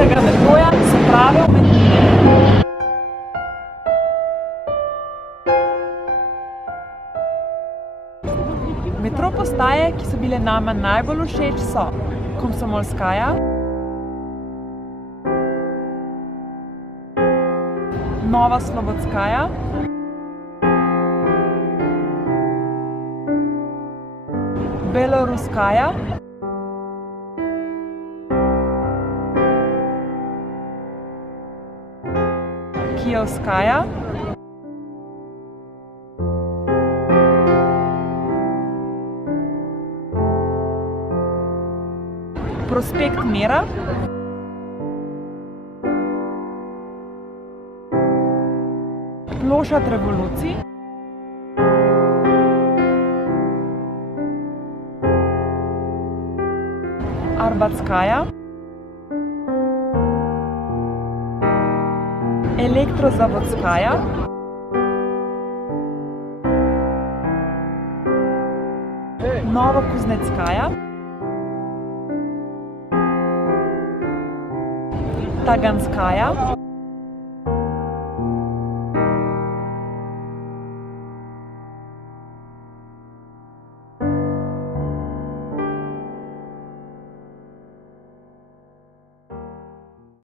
velikega metroja so prave umetnine. Metro postaje, ki so bile nama najbolj všeč, so Komsomolskaja, Nova Slobodskaja, Beloruskaja, Kijevskaja, Prospekt Mira, Ploščad revolucij, Arbatskaja, Elektrozavodskaja, Novokuzneckaja, Taganskaja,